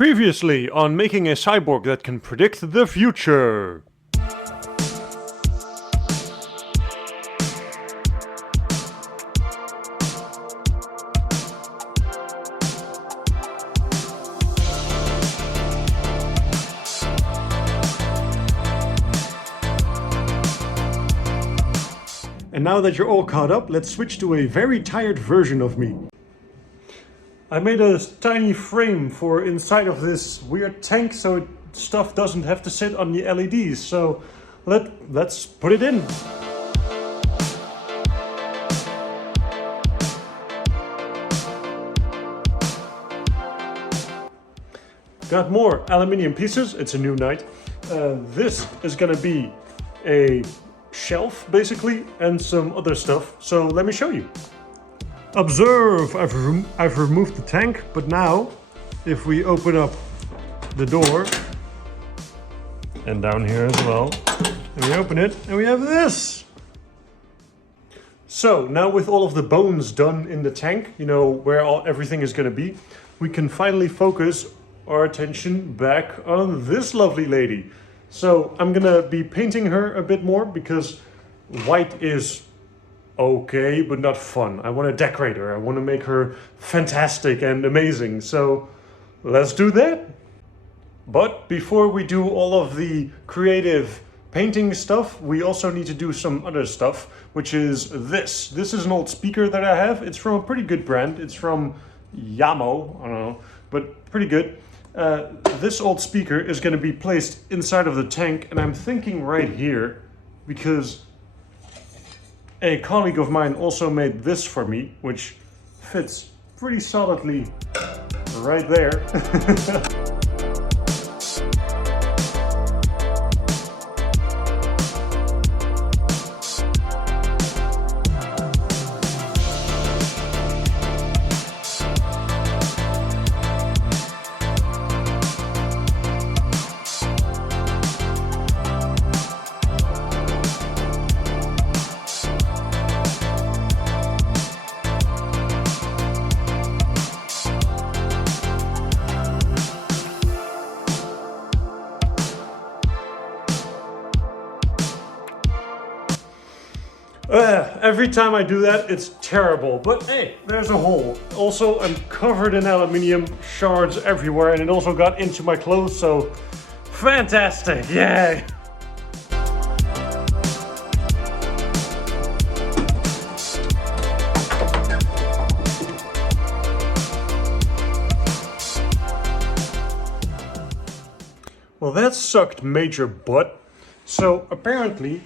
Previously on making a cyborg that can predict the future. And now that you're all caught up, let's switch to a very tired version of me. I made a tiny frame for inside of this weird tank so stuff doesn't have to sit on the LEDs. So let's put it in. Got more aluminium pieces. It's a new night. This is gonna be a shelf basically and some other stuff. So let me show you. Observe! I've removed the tank, but now if we open up the door and down here as well, and we open it and we have this. So now with all of the bones done in the tank, you know where everything is going to be, we can finally focus our attention back on this lovely lady. So I'm gonna be painting her a bit more because white is okay, but not fun. I want to decorate her. I want to make her fantastic and amazing. So let's do that. But before we do all of the creative painting stuff, we also need to do some other stuff, which is this. This is an old speaker that I have. It's from a pretty good brand. It's from Yamo, I don't know, but pretty good. This old speaker is going to be placed inside of the tank, and I'm thinking right here, because a colleague of mine also made this for me, which fits pretty solidly right there. Every time I do that, it's terrible. But hey, there's a hole. Also, I'm covered in aluminium shards everywhere, and it also got into my clothes, so fantastic, yay! Well, that sucked major butt. So apparently,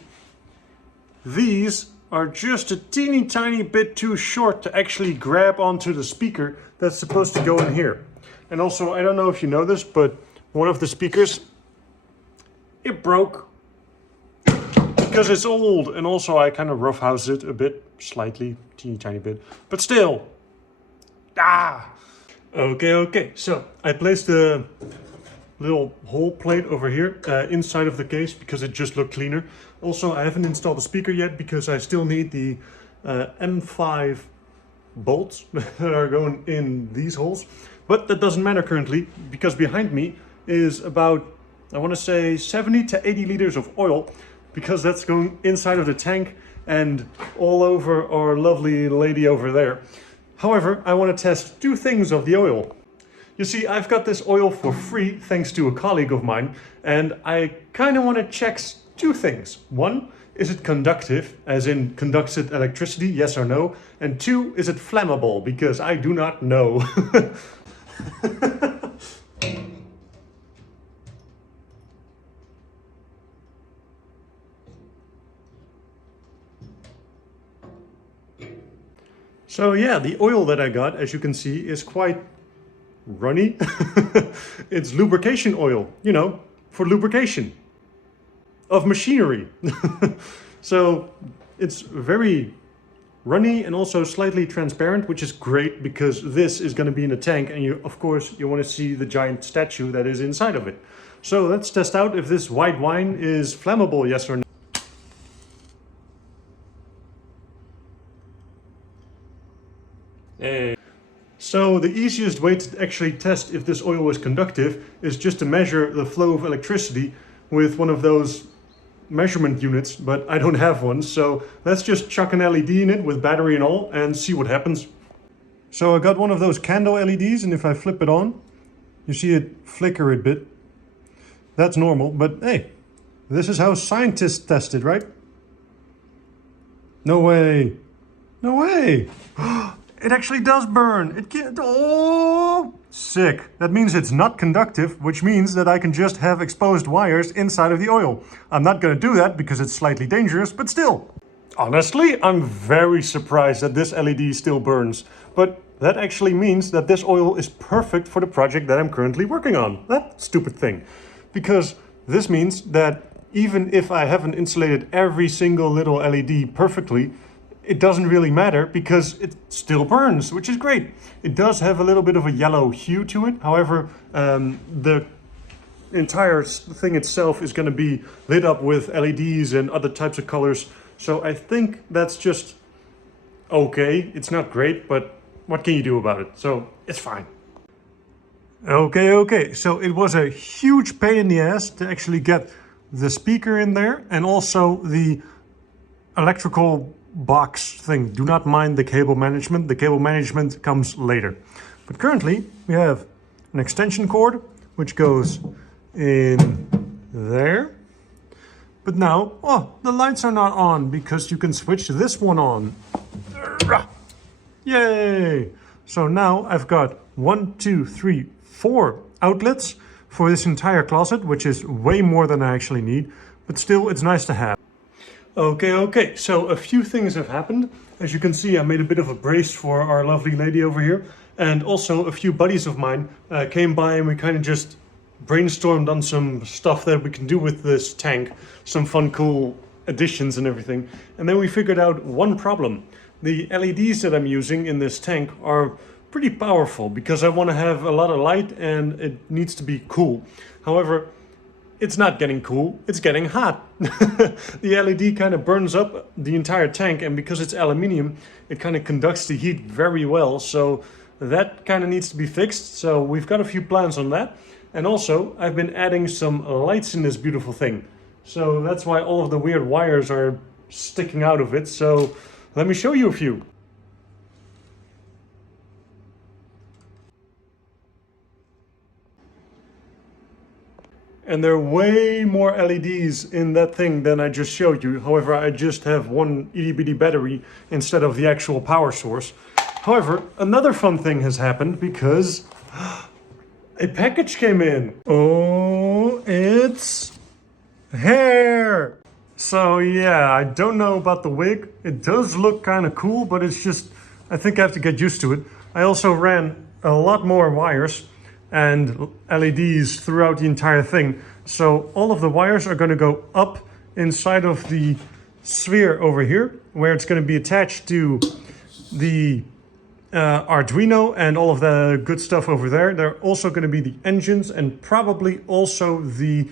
these are just a teeny tiny bit too short to actually grab onto the speaker that's supposed to go in here. And also, I don't know if you know this, but one of the speakers, it broke because it's old. And also I kind of roughhoused it a bit, slightly, teeny tiny bit, but still. Okay. So I placed the little hole plate over here inside of the case because it just looked cleaner. Also, I haven't installed the speaker yet because I still need the M5 bolts that are going in these holes. But that doesn't matter currently because behind me is about, I want to say 70 to 80 liters of oil, because that's going inside of the tank and all over our lovely lady over there. However, I want to test two things of the oil. You see, I've got this oil for free thanks to a colleague of mine, and I kind of want to check two things. One, is it conductive, as in conducts it electricity, yes or no? And two, is it flammable, because I do not know. So yeah, the oil that I got, as you can see, is quite runny. It's lubrication oil, you know, for lubrication of machinery. So it's very runny and also slightly transparent, which is great because this is going to be in a tank, and you, of course, you want to see the giant statue that is inside of it. So let's test out if this white wine is flammable, yes or no. So the easiest way to actually test if this oil is conductive is just to measure the flow of electricity with one of those measurement units, but I don't have one, so let's just chuck an LED in it with battery and all and see what happens. So I got one of those candle LEDs, and if I flip it on, you see it flicker a bit. That's normal, but hey, this is how scientists test it, right? No way. No way. It actually does burn. It can't. Oh, sick. That means it's not conductive, which means that I can just have exposed wires inside of the oil. I'm not going to do that because it's slightly dangerous, but still. Honestly, I'm very surprised that this LED still burns. But that actually means that this oil is perfect for the project that I'm currently working on. That stupid thing. Because this means that even if I haven't insulated every single little LED perfectly, it doesn't really matter because it still burns, which is great. It does have a little bit of a yellow hue to it. However, the entire thing itself is going to be lit up with LEDs and other types of colors. So I think that's just okay. It's not great, but what can you do about it? So it's fine. Okay. So it was a huge pain in the ass to actually get the speaker in there and also the electrical box thing. Do not mind the cable management. The cable management comes later. But currently we have an extension cord which goes in there. But now, the lights are not on because you can switch this one on. Yay! So now I've got 1, 2, 3, 4 outlets for this entire closet, which is way more than I actually need, but still it's nice to have. Okay, so a few things have happened. As you can see, I made a bit of a brace for our lovely lady over here. And also a few buddies of mine came by and we kind of just brainstormed on some stuff that we can do with this tank. Some fun, cool additions and everything. And then we figured out one problem. The LEDs that I'm using in this tank are pretty powerful because I want to have a lot of light and it needs to be cool. However, it's not getting cool, it's getting hot. The LED kind of burns up the entire tank, and because it's aluminium, it kind of conducts the heat very well. So that kind of needs to be fixed. So we've got a few plans on that. And also, I've been adding some lights in this beautiful thing. So that's why all of the weird wires are sticking out of it. So let me show you a few. And there are way more LEDs in that thing than I just showed you. However, I just have one itty bitty battery instead of the actual power source. However, another fun thing has happened because a package came in. Oh, it's hair. So yeah, I don't know about the wig. It does look kind of cool, but it's just, I think I have to get used to it. I also ran a lot more wires and LEDs throughout the entire thing. So all of the wires are going to go up inside of the sphere over here, where it's going to be attached to the Arduino and all of the good stuff over there. There are also going to be the engines and probably also the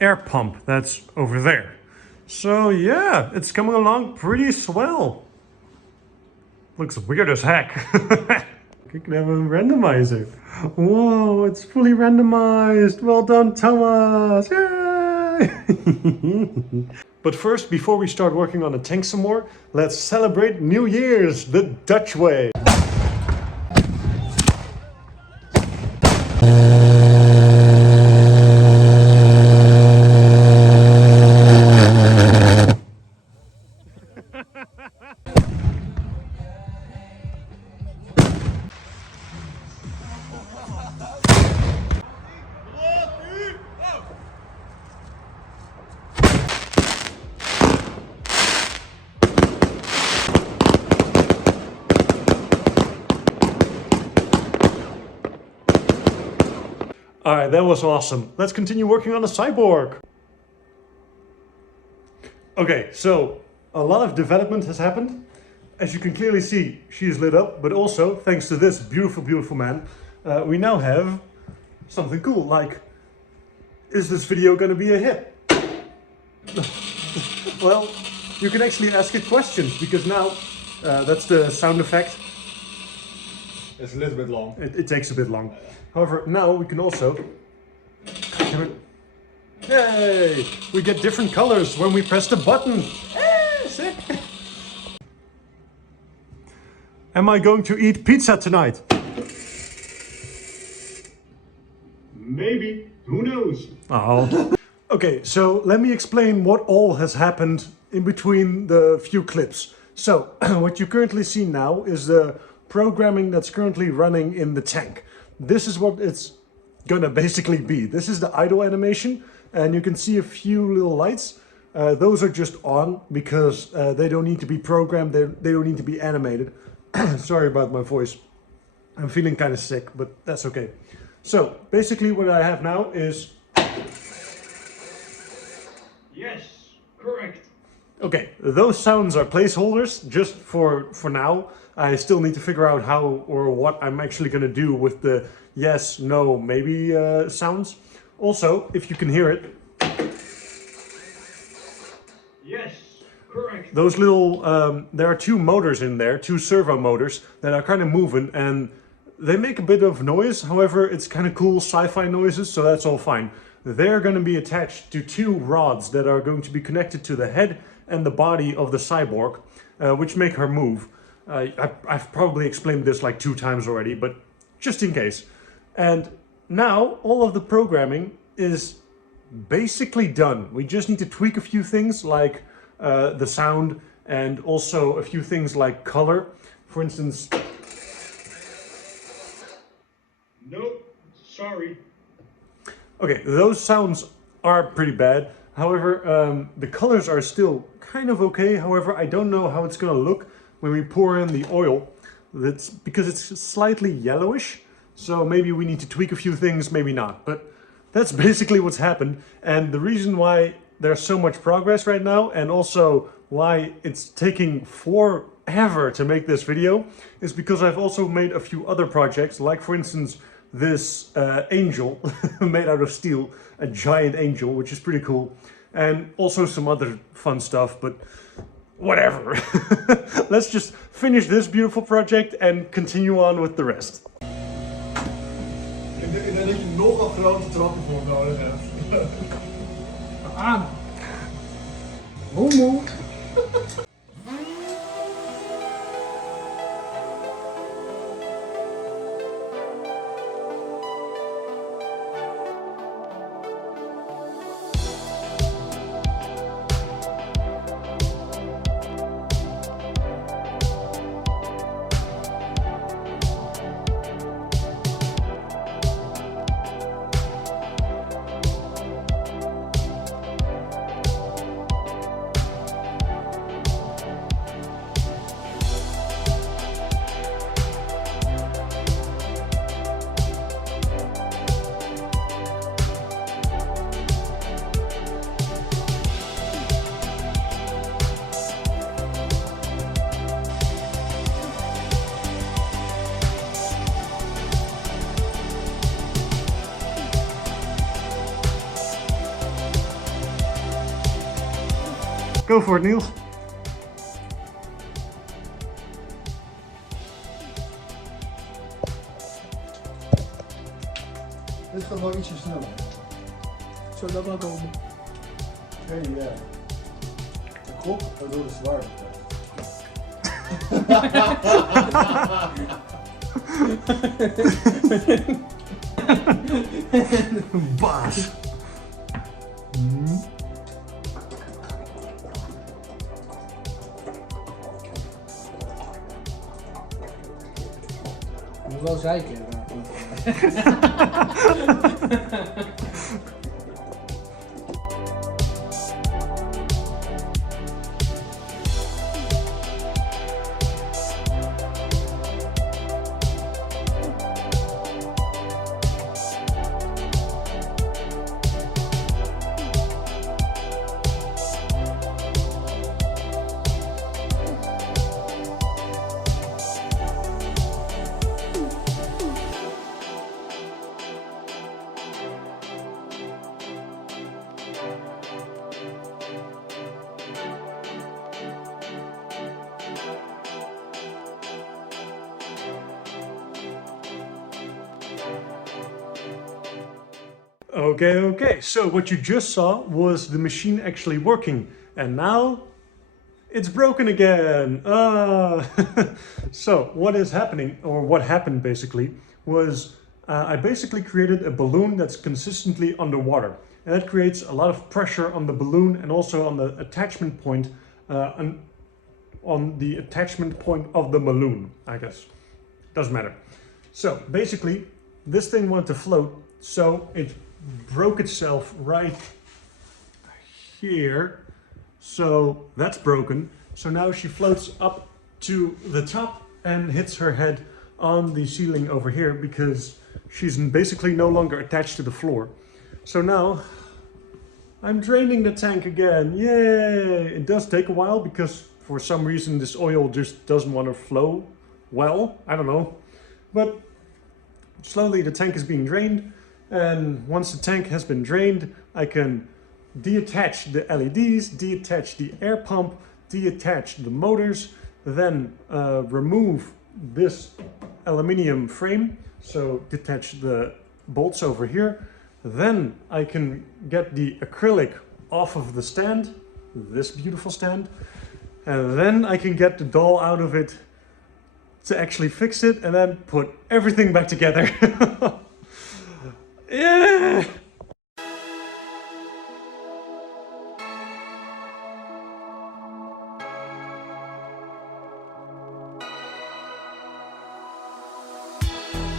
air pump that's over there. So yeah, it's coming along pretty swell. Looks weird as heck. You can have a randomizer. Whoa, it's fully randomized. Well done, Thomas. Yay! But first, before we start working on the tank some more, let's celebrate New Year's the Dutch way. Alright, that was awesome. Let's continue working on the cyborg. Okay, so a lot of development has happened. As you can clearly see, she is lit up, but also, thanks to this beautiful, beautiful man, we now have something cool, like, is this video gonna be a hit? Well, you can actually ask it questions, because now, that's the sound effect. It's a little bit long. It takes a bit long. However, now we can also... Yay! We get different colors when we press the button. Sick! Am I going to eat pizza tonight? Maybe. Who knows? Oh. Okay, so let me explain what all has happened in between the few clips. So, what you currently see now is the programming that's currently running in the tank. This is what it's gonna basically be. This is the idle animation, and you can see a few little lights. Those are just on because they don't need to be programmed, they don't need to be animated. Sorry about my voice. I'm feeling kind of sick, but that's okay. So, basically what I have now is... Yes, correct. Okay, those sounds are placeholders, just for now. I still need to figure out how or what I'm actually going to do with the yes, no, maybe sounds. Also, if you can hear it. Yes, correct. Those little, there are two motors in there, two servo motors that are kind of moving, and they make a bit of noise. However, it's kind of cool sci-fi noises, so that's all fine. They're going to be attached to two rods that are going to be connected to the head and the body of the cyborg, which make her move. I've probably explained this like 2 times already, but just in case. And now all of the programming is basically done. We just need to tweak a few things like the sound and also a few things like color. For instance... Nope, sorry. Okay, those sounds are pretty bad. However, the colors are still kind of okay. However, I don't know how it's gonna look when we pour in the oil. That's because it's slightly yellowish. So maybe we need to tweak a few things, maybe not. But that's basically what's happened. And the reason why there's so much progress right now, and also why it's taking forever to make this video, is because I've also made a few other projects, like for instance, this angel made out of steel, a giant angel, which is pretty cool, and also some other fun stuff, but whatever. Let's just finish this beautiful project and continue on with the rest. Ik denk dat je nog een grote trappen voor nodig hebt. Aan. Homo. Go for it, Niels. Dit gaat wel ietsje sneller. Zou dat wel komen? Hey, ja. De kop waardoor het zwaar wordt. Baas. Ik moet wel zeiken. Okay, so what you just saw was the machine actually working, and now it's broken again. So what is happening, or what happened basically, was I basically created a balloon that's consistently underwater, and that creates a lot of pressure on the balloon and also on the attachment point, on the attachment point of the balloon, I guess. Doesn't matter. So basically, this thing wanted to float, so it broke itself right here. So that's broken. So now she floats up to the top and hits her head on the ceiling over here because she's basically no longer attached to the floor. So now I'm draining the tank again. Yay! It does take a while because for some reason this oil just doesn't want to flow well. I don't know. But slowly the tank is being drained. And once the tank has been drained, I can deattach the LEDs, deattach the air pump, deattach the motors, then remove this aluminium frame, so detach the bolts over here. Then I can get the acrylic off of the stand, this beautiful stand, and then I can get the doll out of it to actually fix it and then put everything back together. Yeah!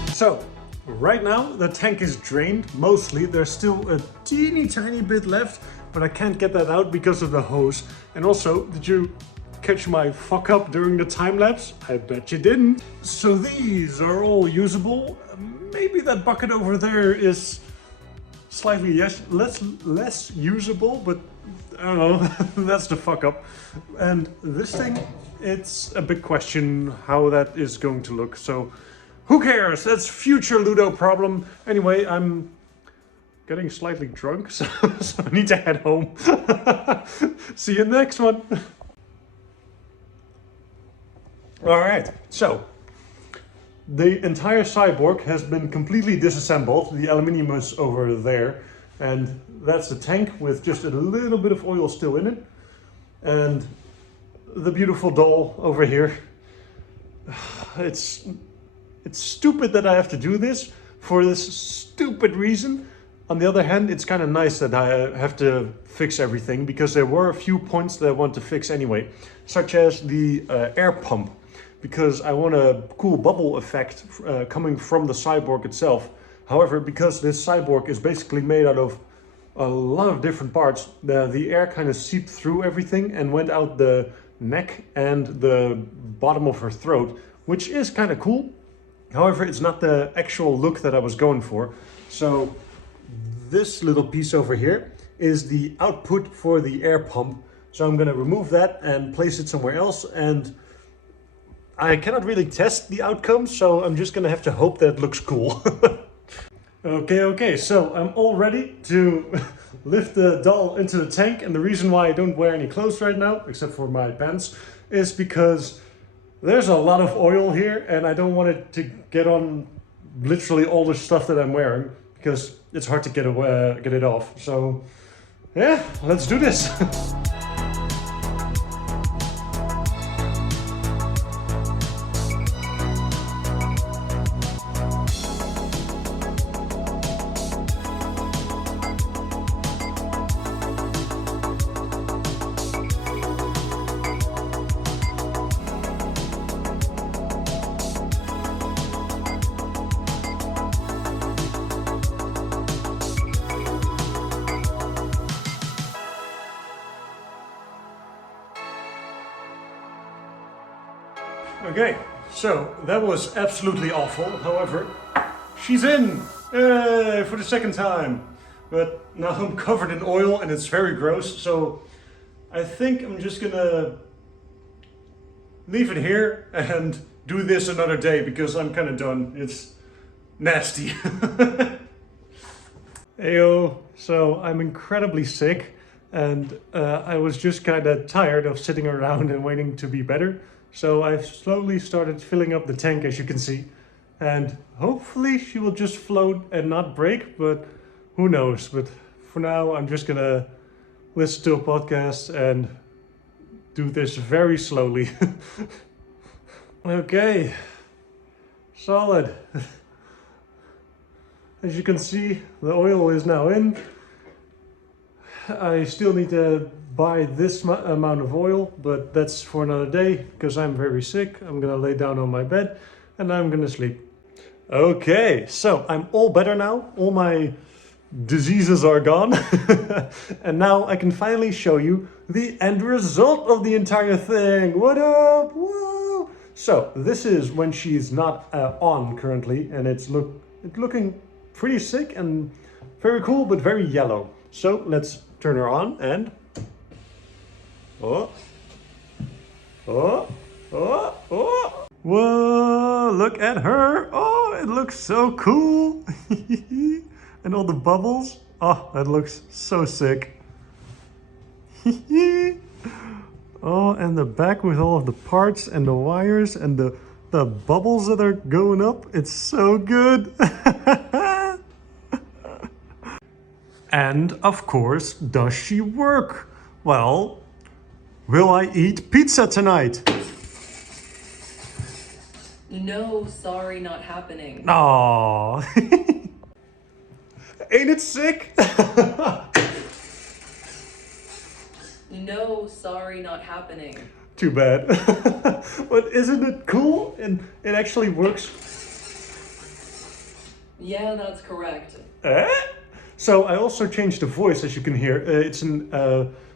So, right now the tank is drained, mostly. There's still a teeny tiny bit left, but I can't get that out because of the hose. And also, did you catch my fuck up during the time lapse? I bet you didn't. So these are all usable. Maybe that bucket over there is slightly less usable, but I don't know. That's the fuck up. And this thing, it's a big question how that is going to look. So who cares? That's future Ludo problem. Anyway, I'm getting slightly drunk, so I need to head home. See you next one. All right, so the entire cyborg has been completely disassembled. The aluminium is over there, and that's the tank with just a little bit of oil still in it. And the beautiful doll over here. It's stupid that I have to do this for this stupid reason. On the other hand, it's kind of nice that I have to fix everything because there were a few points that I want to fix anyway, such as the air pump. Because I want a cool bubble effect coming from the cyborg itself. However, because this cyborg is basically made out of a lot of different parts, the air kind of seeped through everything and went out the neck and the bottom of her throat, which is kind of cool. However, it's not the actual look that I was going for. So this little piece over here is the output for the air pump. So I'm going to remove that and place it somewhere else, and I cannot really test the outcome, so I'm just gonna have to hope that it looks cool. Okay, so I'm all ready to lift the doll into the tank, and the reason why I don't wear any clothes right now, except for my pants, is because there's a lot of oil here, and I don't want it to get on literally all the stuff that I'm wearing, because it's hard to get it off. So yeah, let's do this. Okay, so that was absolutely awful. However, she's in for the second time. But now I'm covered in oil and it's very gross. So I think I'm just gonna leave it here and do this another day because I'm kind of done. It's nasty. Heyo, so I'm incredibly sick and I was just kind of tired of sitting around and waiting to be better. So I've slowly started filling up the tank, as you can see, and hopefully she will just float and not break, but who knows? But for now, I'm just gonna listen to a podcast and do this very slowly. Okay, solid. As you can see, the oil is now in. I still need to buy this amount of oil, but that's for another day because I'm very sick. I'm gonna lay down on my bed and I'm gonna sleep. Okay, so I'm all better now. All my diseases are gone. And now I can finally show you the end result of the entire thing. What up? Whoa! So this is when she's not on currently, and it's looking pretty sick and very cool, but very yellow. So let's turn her on and oh, oh, oh, oh. Whoa, look at her. Oh, it looks so cool. And all the bubbles. Oh, that looks so sick. Oh, and the back with all of the parts and the wires and the bubbles that are going up. It's so good. And of course, does she work? Well, will I eat pizza tonight? No, sorry, not happening. Aww. Ain't it sick? No, sorry, not happening. Too bad. But isn't it cool? And it actually works. Yeah, that's correct. Eh? So I also changed the voice, as you can hear. It's an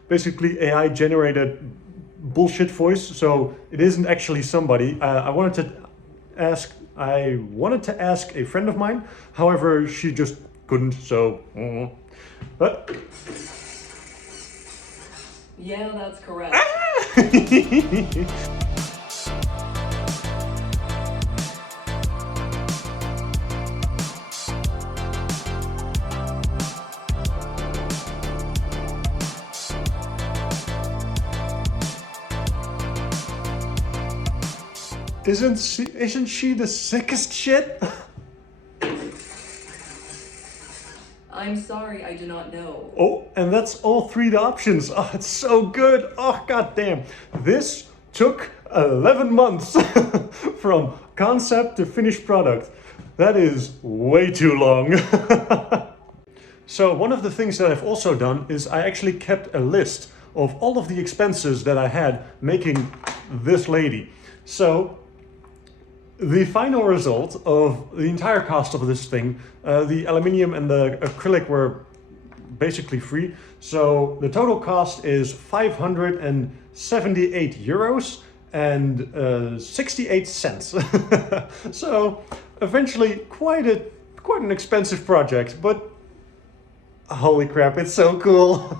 basically AI generated bullshit voice. So it isn't actually somebody. I wanted to ask a friend of mine. However, she just couldn't. So, but Yeah, that's correct. Isn't she the sickest shit? I'm sorry, I do not know. Oh, and that's all three the options. Oh, it's so good. Oh, goddamn. This took 11 months from concept to finished product. That is way too long. So one of the things that I've also done is I actually kept a list of all of the expenses that I had making this lady. So the final result of the entire cost of this thing, the aluminium and the acrylic were basically free. So the total cost is 578 euros and 68 cents. So eventually quite an expensive project, but holy crap, it's so cool.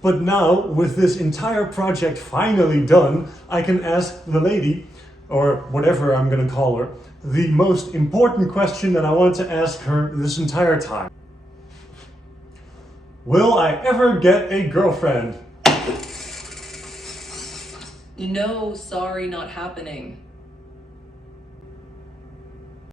But now, with this entire project finally done, I can ask the lady, or whatever I'm gonna call her, the most important question that I wanted to ask her this entire time. Will I ever get a girlfriend? No, sorry, not happening.